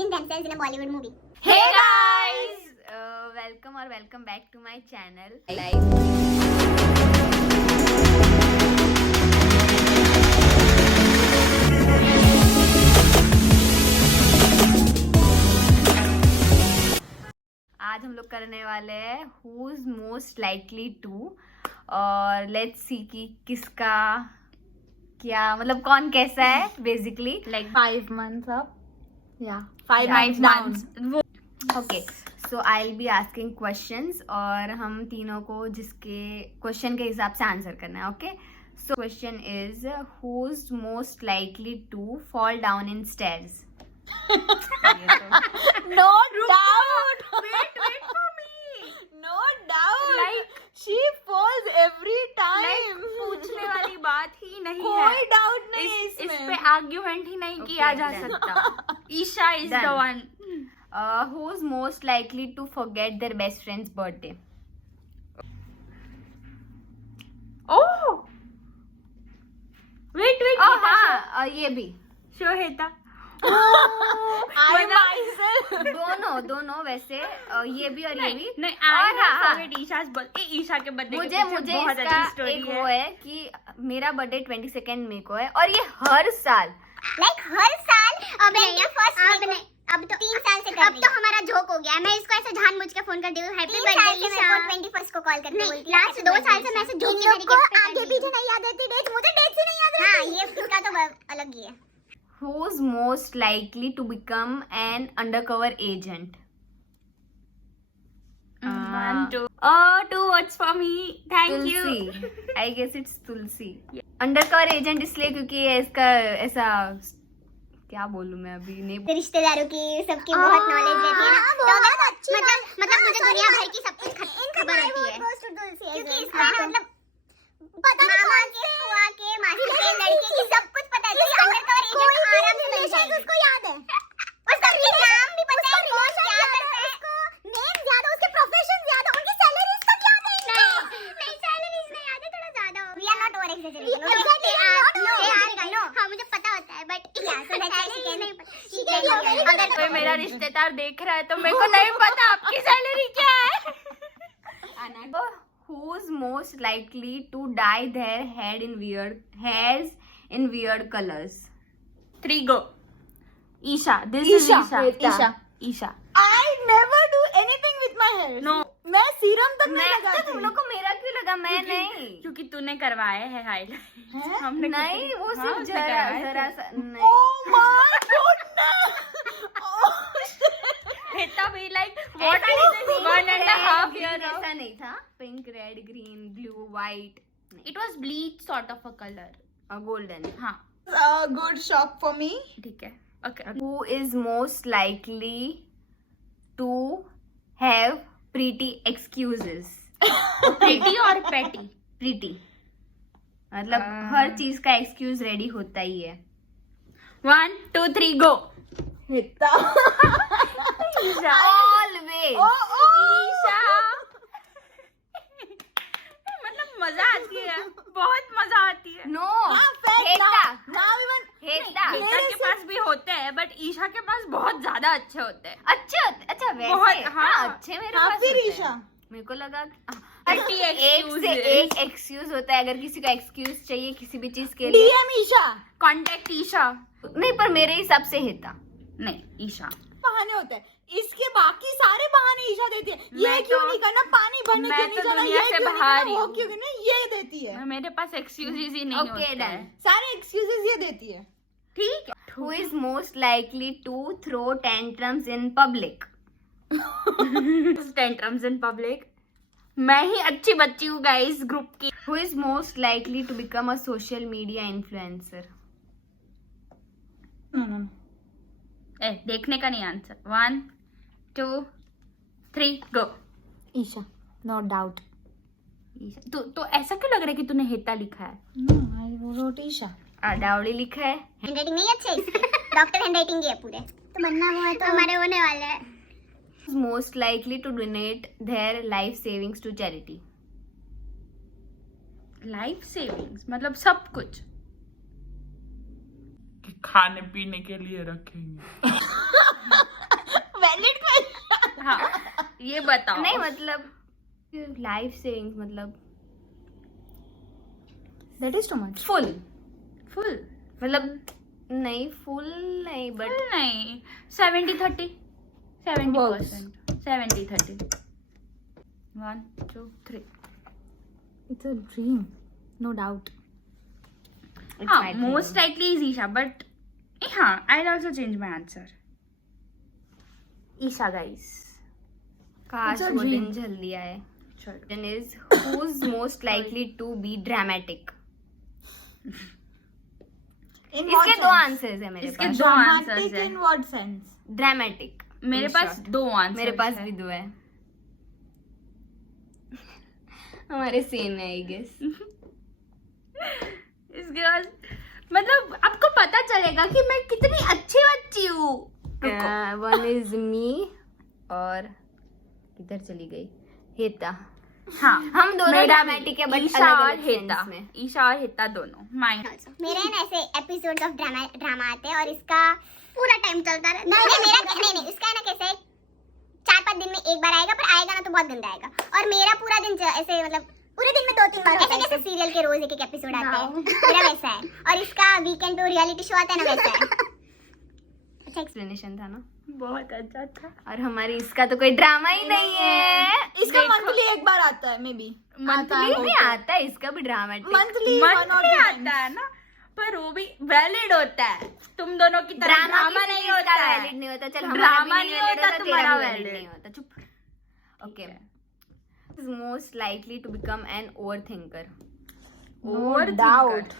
indulging themselves in a Bollywood movie. Hey guys, welcome back to my channel. आज हम लोग करने वाले हैं who is most likely to, और लेट्स सी कि किसका क्या मतलब कौन कैसा है basically like 5 months up. Yeah. 5 months down. Okay, so I will be asking questions और हम तीनों को जिसके क्वेश्चन के हिसाब से आंसर करना है. Okay, so question is who is most likely to fall down in stairs. No doubt. Wait for me. No doubt. Like she falls every time. like पूछने वाली बात ही नहीं कोई है. डाउट नहीं है इस इसमें. पे आर्ग्यूमेंट ही नहीं किया जा done. सकता. Isha is the Done. one. Who is most likely to forget their best friend's birthday? Oh. Wait. Oh हाँ, ये भी. Shoheta. I myself. दोनों वैसे ये भी और ये भी. नहीं, और I हाँ, forget Isha's birthday. ईशा के बर्थडे के मुझे पीछे बहुत इसका अच्छी स्टोरी एक है. वो है कि मेरा बर्थडे 22 मई को है और ये हर साल Like हर साल अब नहीं फर्स्ट अब तो 3 साल से कर अब तो हमारा झोंक हो गया. मैं इसको ऐसे जानबूझ के फोन करती हूँ हैप्पी बर्थडे ईशा. 21 को कॉल करके बोलती हूँ. लास्ट 2 साल से मैं ऐसे झोंक के को आगे पीछे नहीं याद रहती डेट. मुझे डेट से नहीं याद रहती. हां ये इसका तो अलग ही है. who is most likely to become an undercover agent? 1, 2. 2 words for me. Thank you. Tulsi. I guess it's Tulsi. Undercover agent इसलिए क्योंकि इसका ऐसा क्या बोलूं मैं अभी नहीं. रिश्तेदारों की सबकी बहुत नॉलेज रहती है ना. तो अगर मतलब मुझे दुनिया भर की सब कुछ खबर होती है क्योंकि इसका मतलब पता मामा के हुआ के मासी के लड़के की सब कुछ पता है. तो अंडरकवर एजेंट आराम से बन जाएगी. उसको याद है और सबके नाम भी पता है कौन क्या करता है. उसको नेम याद है, उसके प्रोफेशन याद है, उनकी सैलरीज तक याद है. नहीं सैलरीज नहीं याद है, थोड़ा ज्यादा हो. We are not over exaggerating. No हां मुझे पता होता है बट या सो दैट अगर कोई मेरा रिश्तेदार देख रहा है तो मेरे को नहीं पता आपकी सैलरी क्या है. Who is most likely to dye their hairs in weird colors? 3 go. Isha. This is Isha. Isha. I never do anything with my hair. No. मैं सीरम तक नहीं मैं लगाती. तुम लोग को मेरा क्यों लगा? मैं नहीं. क्योंकि तूने करवाए है हाईलाइट. हैं? हमने नहीं वो हाँ, सिर्फ उसने जरा करवाए जरा थे. सा नहीं. Oh my goodness. Oh shit. Heta be like what are you 1.5 year Green of. ऐसा नहीं था. Pink, red, green, blue, white, It was bleach sort of a color. Golden. हाँ A good shock for me. ठीक है. Okay. Who is most likely to have pretty excuses? Pretty और petty. Pretty मतलब हर चीज का एक्सक्यूज रेडी होता ही है. 1, 2, 3 go. हिता. Isha. Always. ईशा. मतलब मजा आती है, बहुत मजा आती है. No. Fact हेता. now even हेता. हेता के पास भी होते हैं बट ईशा के पास बहुत ज्यादा अच्छे होते हैं. अच्छे होते. अच्छा वैसे बहुत, हाँ. हाँ अच्छे मेरे हाँ, पास फिर होते ईशा. हैं. मेरे को लगा Petty एक से excuses. एक एक्सक्यूज होता है. अगर किसी का एक्सक्यूज चाहिए किसी भी चीज के लिए. DM ईशा. कॉन्टेक्ट ईशा. नहीं पर मेरे हिसाब से हेता. नहीं ईशा. बहाने होते हैं. इसके बाकी सारे बहाने ईशा देती है. ये मैं क्यों तो- नहीं करना, पानी भरने मैं क्यों नहीं तो जाना, दुनिया ये से क्यों नहीं बाहर करना, ही वो हूँ. क्यों नहीं, ये देती है. मेरे पास एक्सक्यूजेज ही नहीं Okay, होते done. हैं. सारे एक्सक्यूजेस ये देती है. ठीक है. Who is most likely to throw tantrums in public? Tantrums in public. मैं ही अच्छी बच्ची हूँ गाइस ग्रुप की. Who is most likely to become a social media influencer? No. ए देखने का नहीं answer. 1, 2, 3 go. Isha. No doubt. तो ऐसा क्यों लग रहा है कि तूने हेता लिखा है? No, I wrote Isha. डावड़ी लिखा है. हैंडराइटिंग नहीं अच्छे इसकी. डॉक्टर हैंडराइटिंग है पूरे. तो बनना वो है तो हमारे होने वाला है. Who is most likely to donate their life savings to charity? Life savings मतलब सब कुछ. खाने पीने के लिए रखेंगे. ये बताओ। नहीं मतलब लाइफ सेविंग्स मतलब That is too much. Full full मतलब नहीं फुल नहीं बट नहीं 70-30 Works. 70%. 70-30. 1, 2, 3. It's a dream, no doubt. हाँ, most likely is Isha, but हाँ, I'll also change my answer. Isha, guys. काश It's a वो dream. दिन जल्दी आए. चलो. Question is who's most likely to be dramatic? In what इसके दो sense? आंसर्स है मेरे इसके पास. दो answers Dramatic है. in what sense? ड्रामेटिक मेरे In पास short. 2 आंसर मेरे पास भी 2 है. हमारे सेम है आई गेस. इसके बाद मतलब आपको पता चलेगा कि मैं कितनी अच्छी बच्ची हूँ. वन इज मी और किधर चली गई हेता. हाँ, हम दोनों मेरा ड्रामेटिक है बट ईशा अलग और अलग हेता. सेंस में. ईशा और हेता दोनों. माइन मेरे ना ऐसे एपिसोड ऑफ ड्रामा आते हैं और इसका पूरा टाइम चलता रहता है. नहीं इसका है ना कैसे 4-5 दिन में एक बार आएगा, पर आएगा ना तो बहुत गंदा आएगा. और मेरा पूरा दिन ऐसे मतलब पूरे दिन में 2-3 बार ऐसे कैसे सीरियल के रोज एक एपिसोड आते हैं, मेरा वैसा है. और इसका वीकेंड पे रियलिटी शो आता है ना, वैसा है. अच्छा एक्सप्लेनेशन था ना. बहुत अच्छा था. और हमारी इसका तो कोई ड्रामा ही नहीं है. इसका देखो. मंथली एक बार आता है मे बी. मंथली नहीं आता है इसका भी ड्रामेटिक. मंथली मंथली आता है ना, पर वो भी वैलिड होता है. तुम दोनों की तरह ड्रामा नहीं होता है. वैलिड नहीं होता. चल ड्रामा हमारा नहीं होता, तुम्हारा valid. नहीं होता. चुप. Okay. Is most likely to become an overthinker. No doubt.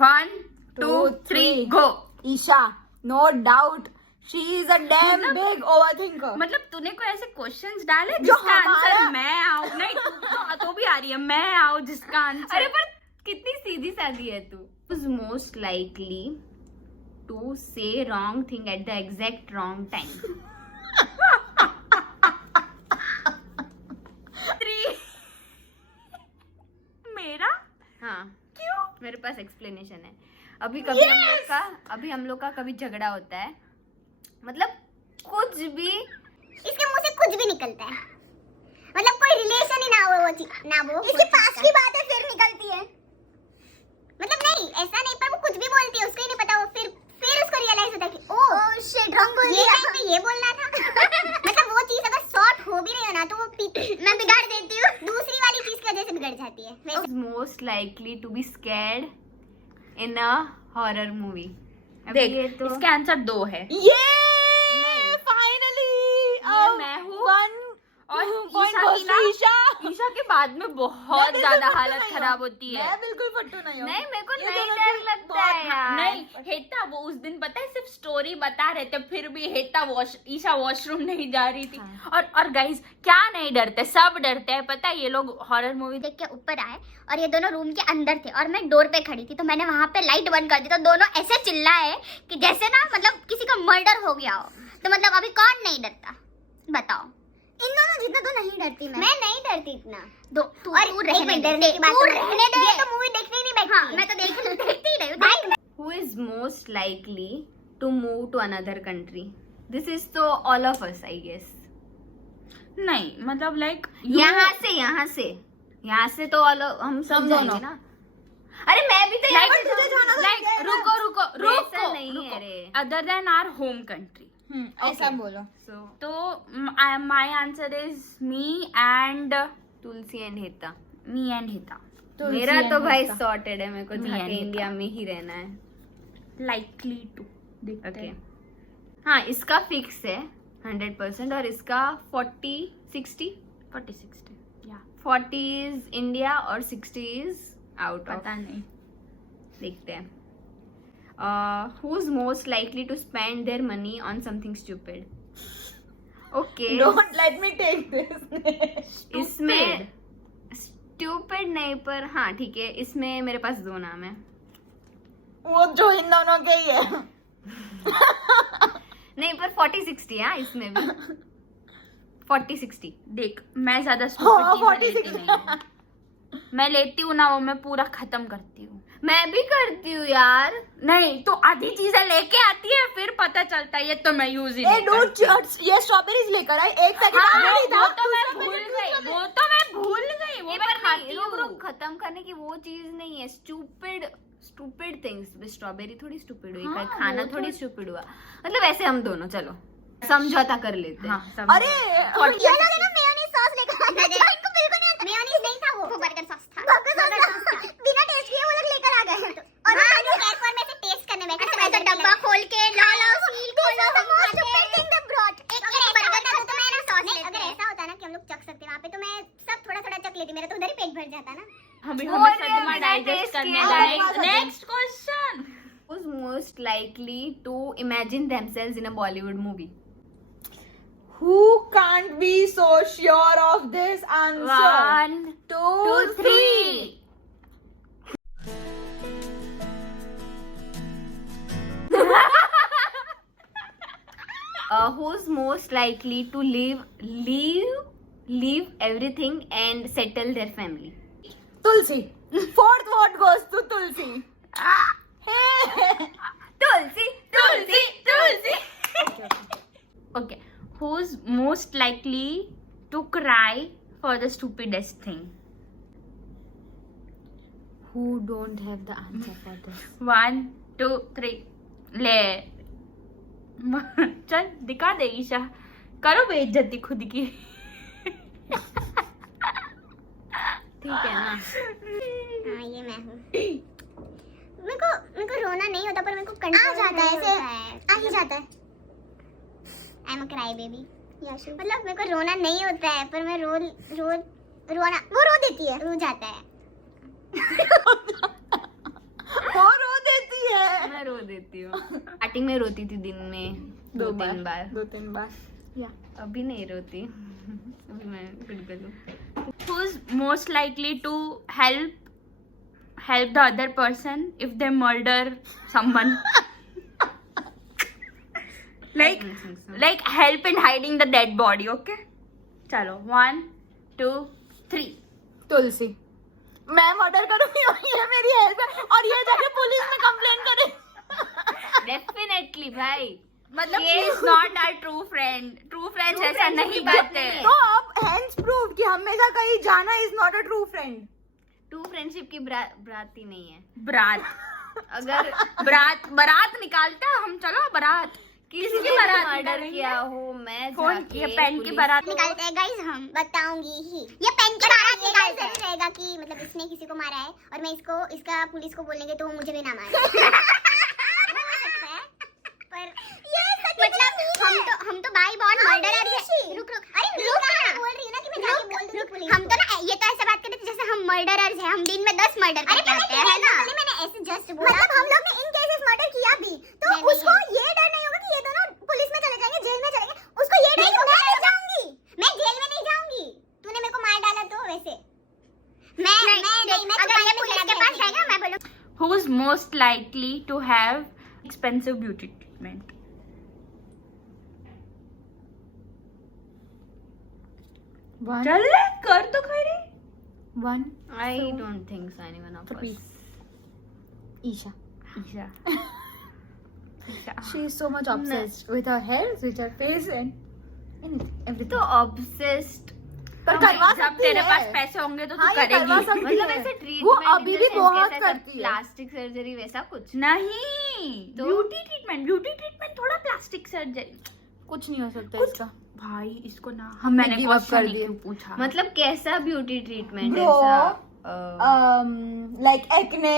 1, 2, 3 go. Isha, no doubt. She is a damn big overthinker. मतलब तूने कोई ऐसे क्वेश्चंस डाले जो जिसका आंसर हमारा- मैं आऊँ. नहीं तो भी आ रही है मैं आऊँ जिसका आंसर. अरे पर कितनी सीधी सादी है तू. Who's most likely to say wrong thing at the exact wrong time? 3 मेरा हाँ. क्यों? मेरे पास एक्सप्लेनेशन है. अभी हम लोग का कभी झगड़ा होता है. मतलब कुछ भी इसके मुंह से कुछ भी निकलता है. मतलब कोई रिलेशन ही ना हो इसके पास की बात है फिर निकलती है. मतलब नहीं ऐसा नहीं, पर वो कुछ भी बोलती है, उसको ही नहीं पता. वो फिर उसको रियलाइज होता है कि ओह शिट रॉन्ग बोल दिया, ये बोलना था. मतलब वो चीज अगर सॉर्ट हो भी नहीं हो ना तो वो मैं बिगाड़ देती हूँ. दूसरी वाली चीज की वजह से बिगड़ जाती है. is most likely to be scared in a horror movie. अभी देख ये तो इसके आंसर 2 है. Yeah! Finally! ये मैं हूँ. One और point ईशा goes की to ना Isha. ईशा के बाद में बहुत मैं ज्यादा बिल्कुल हालत नहीं खराब हूँ. होती है. मैं बिल्कुल फट्टू नहीं हूँ. नहीं मेरे को ये नहीं दोनों डर की लगता बहुत- है यार. नहीं हेता वो उस दिन पता है सिर्फ स्टोरी बता रहे थे, फिर भी हेता ईशा वॉशरूम नहीं जा रही थी. हाँ. और गाइस क्या नहीं डरते, सब डरते हैं. पता है ये लोग हॉरर मूवी देख के ऊपर आए और ये दोनों रूम के अंदर थे और मैं डोर पे खड़ी थी, तो मैंने वहां पे लाइट बंद कर दी, तो दोनों ऐसे चिल्लाए कि जैसे ना मतलब किसी का मर्डर हो गया हो. तो मतलब अभी कौन नहीं डरता बताओ. इन दोनों जितना तो नहीं डरती मैं नहीं डरती इतना. तू रहने दे. ये तो मूवी देखने ही नहीं बैठती. हाँ, मैं तो देखती ही नहीं. Who is most likely to move to another country? This is तो all of us I guess. नहीं मतलब लाइक यहाँ से तो हम सब जाएंगे दोनों. ना. अरे मैं भी तो यहाँ पर तुझे जाना था लाइक क्या है ना? रुको नहीं है रे. Other than our home country. ऐसा बोलो. So तो my answer is me and Tulsi and Heta. Hita. मेरा तो भाई सॉर्टेड है. मेरे को Me and जाके Heta. इंडिया में ही रहना है. Likely to. ओके. हाँ इसका फिक्स है 100% और इसका 40-60. 40-60 या 40 इज इंडिया और 60 इज आउट ऑफ. पता नहीं. देखते हैं. Who's most likely to spend their money on something stupid? Okay. Don't let me take this. इसमें stupid नहीं पर हाँ ठीक है. इसमें मेरे पास 2 नाम है. वो जो इन दोनों के ही है. नहीं पर 40-60 हाँ इसमें भी 40-60. देख मैं ज्यादा हाँ, स्टूपिड चीजें 40-60. लेती नहीं हूँ. मैं लेती हूँ ना वो मैं पूरा खत्म करती हूँ। मैं भी करती हूँ यार। नहीं तो आधी चीजें लेके आती है फिर पता चलता है ये तो मैं यूज ही ए नहीं डूड करती। ये स्ट्रॉबेरीज लेकर आई, एक पैकेट हाँ, ऑलरेडी था। वो तो मैं भूल गई, वो ये मैं पर खाती नहीं, रुक हूँ। रुक, खत्म करने की वो चीज नहीं है। Stupid things. स्ट्रॉबेरी थोड़ी स्टूपिड हुई, हाँ, खाना वो थोड़ी स्टूपिड हुआ। मतलब ऐसे हम दोनों चलो समझौता कर लेते हैं। हाँ, समझ अरे ये लोग है ना मेयोनीज सॉस लेकर आए थे, इनको बिल्कुल नहीं आता। मेयोनीज नहीं था वो बर्गर सॉस था। बर्गर सॉस था। बिना टेस्ट किए वो लोग लेकर आ गए। और हाँ, जो एयरपोर्ट में से टेस्ट करने बैठे थे, वैसे डब्बा खोल के लाओ सील खोलो सब खाते हैं। एक बर्गर था तो मैं ना सॉस लेते। अगर ऐसा होता ना कि हम लोग चख सकते वहां पे तो मैं सब थोड़ा थोड़ा चख लेती, मेरा तो उधर ही पेट भर जाता ना। अभी वो हमें नहीं, सदमा बिना डाइजेस्ट taste करने किए। जाएंगे। Next question. Who's most likely to imagine themselves in a Bollywood movie? who can't be so sure of this answer? 1, 2, 3. Who's most likely to leave everything and settle their family? Tulsi. Fourth vote goes to Tulsi. Hey. Tulsi. Okay. Who's most likely to cry for the stupidest thing? Who don't have the answer for this? 1, 2, 3. ले चल दिखा दे ईशा, करो बेइज्जती खुद की। ठीक है ना? हाँ ये मैं हूँ। मेरे को रोना नहीं होता पर मेरे को कंट्रोल आ जाता है, ऐसे आ ही जाता है। I am a cry baby. मतलब मेरे को रोना नहीं होता है पर मैं रोना वो रो देती है, रो जाता है। वो रो देती है। मैं रो देती हूँ। स्टार्टिंग में रोती थी दिन में 2-3 बार। 2-3 बार। अभी नहीं रोती। अभी मैं बिल्कुल हूँ। Who's most likely to help the other person if they murder someone? like help in hiding the dead body. Okay, चलो 1, 2, 3. तुलसी। मैं मर्डर करूंगी और ये मेरी हेल्प और ये जाके पुलिस में कंप्लेन करे। डेफिनेटली भाई। मतलब ये she is not our true friend. True friends ऐसा नहीं बात है। तो अब हैंड्स प्रूव कि हमेशा कहीं जाना is not a true friend. True friendship की ब्राती नहीं है। बारात अगर बारात निकालता है हम, चलो बारात किसी की ने बारात मर्डर निकालेंगे। किया हो, मैं फोन जाके किया पेन की पुलिस- बारात निकालते हैं गाइस, हम बताऊंगी ही। ये पेन की बारात निकाल जरूर रहेगा कि मतलब इसने किसी को मारा है और मैं इसका पुलिस को बोलेंगे तो वो मुझे भी ना मारे। हो सकता है पर ये मतलब हम तो बाय बॉर्न मर्डरर है। रुक अरे रुक ना, बोल रही हूं ना कि मैं जाके बोल दूं पुलिस। हम तो ना ये तो ऐसे बात करते जैसे हम मर्डरर्स हैं, हम दिन में 10 मर्डर करके आते हैं, है ना? मैंने ऐसे जस्ट बोला मतलब हम लोग ने इन केसेस मर्डर किया भी तो उसको ये डर नहीं होगा कि ये दोनों पुलिस में चले जाएंगे, जेल में चले जाएंगे। उसको ये डर मैं नहीं जाऊंगी, मैं जेल में नहीं जाऊंगी। तूने मेरे को मार डाला तो वैसे मैं अगर ये पुलिस के पास जाएगा मैं बोलूं Who's most likely to have expensive beauty treatment? चल ले कर तो खरी। 1 I don't think so anyone of us. Isha. Isha She is so much obsessed with her hair, with her face and everything. तो obsessed पर करवा जब सकती तेरे है। पास पैसे होंगे तो तू हाँ, ये करवा करेगी। सकती मतलब है। ऐसे वो ट्रीटमेंट अभी भी बहुत करती है। प्लास्टिक सर्जरी वैसा कुछ नहीं तो? ब्यूटी ट्रीटमेंट थोड़ा प्लास्टिक सर्जरी। कुछ नहीं हो सकता कुछ- इसका। भाई इसको ना हमने मैंने give up क्वेश्चन कर ही दिए। क्यों पूछा? मतलब कैसा ब्यूटी ट्रीटमेंट Bro, ऐसा like acne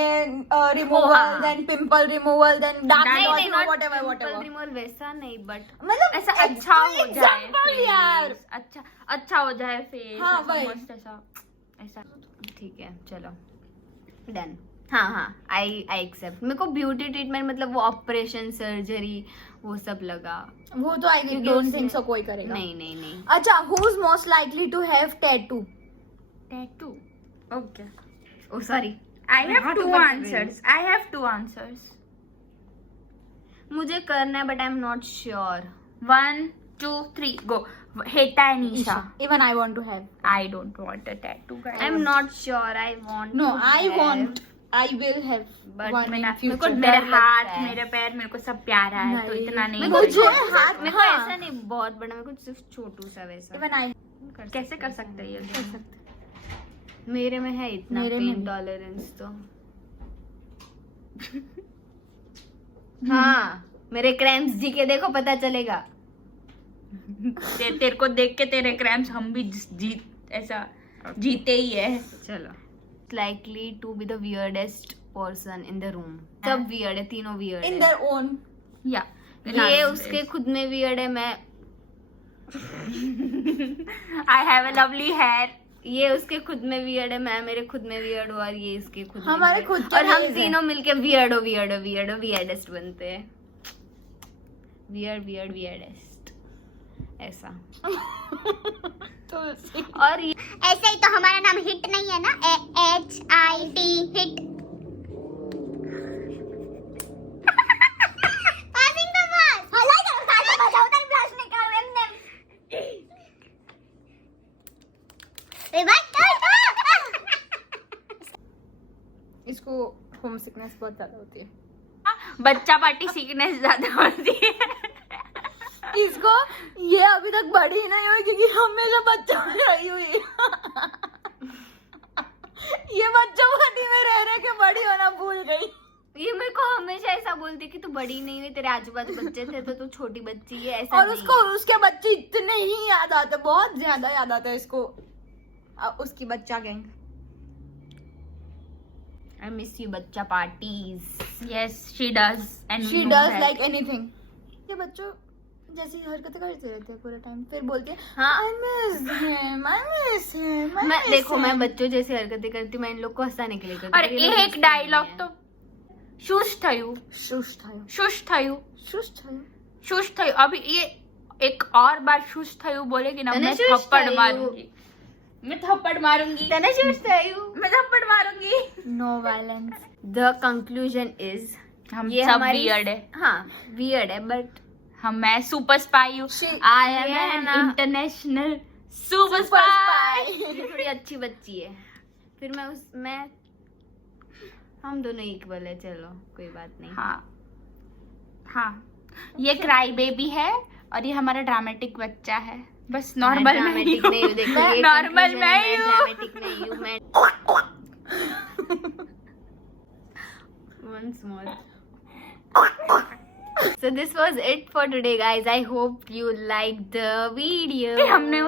removal, हाँ। then pimple removal, then dark नहीं, spots, whatever. रिमूवल वैसा नहीं बट मतलब ऐसा अच्छा हो जाए example यार। face, अच्छा हो जाए फेस। हाँ, वही। ऐसा ठीक है चलो डन। हाँ आई एक्सेप्ट। मेरे को ब्यूटी ट्रीटमेंट मतलब वो ऑपरेशन सर्जरी वो सब लगा। वो तो आई क्योंकि डोंट उसमें- थिंक सो कोई करेगा। नहीं अच्छा, who is most likely to have tattoo? Tattoo. Okay, oh sorry I have हाँ, 2 तो बता आंसर्स। I have 2 answers. मुझे करना है but I am not sure. 1, 2 3 go. Heta and Isha. Even I want to have. I don't want a tattoo, guys. I'm not sure I want No, to I have, want. I will have but one in मेरे future. को मेरे डर हाथ लगता है। मेरे पैर मेरे को सब प्यारा है, तो नहीं। इतना नहीं मेरे को मुझे चाहिए। हाथ मेरे को हाँ। ऐसा नहीं बहुत बड़ा, मेरे को सिर्फ छोटू सा वैसा Even I कैसे कर सकते हैं ये कर लोग? सकते. मेरे में है इतना मेरे में पेन भी। टॉलरेंस तो हाँ मेरे क्रैम्प्स जी के देखो पता चलेगा। तेरे को देख के तेरे क्रैम्प्स हम भी जीत ऐसा जीते ही है। चलो likely to be the weirdest person in the room. सब वियर्ड है, तीनों वियर्ड In है। their own. या ये उसके खुद में वियर्ड है, मैं I have a lovely hair. ये उसके खुद में वियर्ड है, मैं मेरे खुद में वियर्ड हूँ, और ये इसके खुद में हमारे weird। खुद के और हम weird है। तीनों मिलके वियर्डेस्ट बनते हैं। वियर्डेस्ट ऐसा। तो और ये ऐसे ही तो हमारा नाम हिट नहीं है ना, HIT hit. Passing the bus हलाई करो, साले बजाओ तक ब्लश निकालो एमने। ए भाई इसको होम सिकनेस बहुत ज्यादा होती है. बच्चा पार्टी सीखनेस ज्यादा होती है. इसको ये अभी तक बड़ी नहीं हुई क्योंकि हमेशा बच्चा में रही हुई. ये बच्चा पार्टी में रह रहे के बड़ी होना भूल गई. ये मेरे को हमेशा ऐसा बोलती कि तू बड़ी नहीं हुई, तेरे आजू बाजू बच्चे थे तो तू छोटी बच्ची है, ऐसा और नहीं उसको है। उसके बच्चे इतने ही याद आते, बहुत ज्यादा याद आते हैं इसको उसकी बच्चा गैंग. I miss you बच्चा parties. Yes, she does. And we she know does that. Like anything. ये बच्चों जैसी हरकतें करते रहते हैं पूरे टाइम, फिर बोलते हैं हाँ I miss him, I miss him. मैं देखो मैं बच्चों जैसी हरकतें करती हूँ, मैं इन लोग को हंसाने के लिए करती और हूँ, ये लोग एक हंसते डायलॉग नहीं तो हैं। शुश थयू शुश था शुश थयू शुश था. शुश थयू. अभी ये एक और बार शुश थयू बोलेगी ना, तने मैं शुश थप्पड़ थयू. मारूंगी. मैं थप्पड़ मारूंगी. तने शुश थयू. मैं थप्पड़ मारूंगी. No violence. The conclusion is हम ये सब हमारी वियर्ड है. हाँ वियर्ड है बट मैं सुपर स्पाई हूँ. आई एम ये है एन ना। International super spy. ये थोड़ी अच्छी बच्ची है, फिर मैं हम दोनों इक्वल है, चलो कोई बात नहीं. हाँ, ये क्राई बेबी है और ये हमारा ड्रामेटिक बच्चा है. बस नॉर्मल ड्रामेटिक नहीं हूँ, देखो ये नॉर्मल conclusion मैं है, ही हूँ. ड्रामेटिक नहीं हूँ मैं. Once more. So this was it for today guys. I hope you liked the video. हमने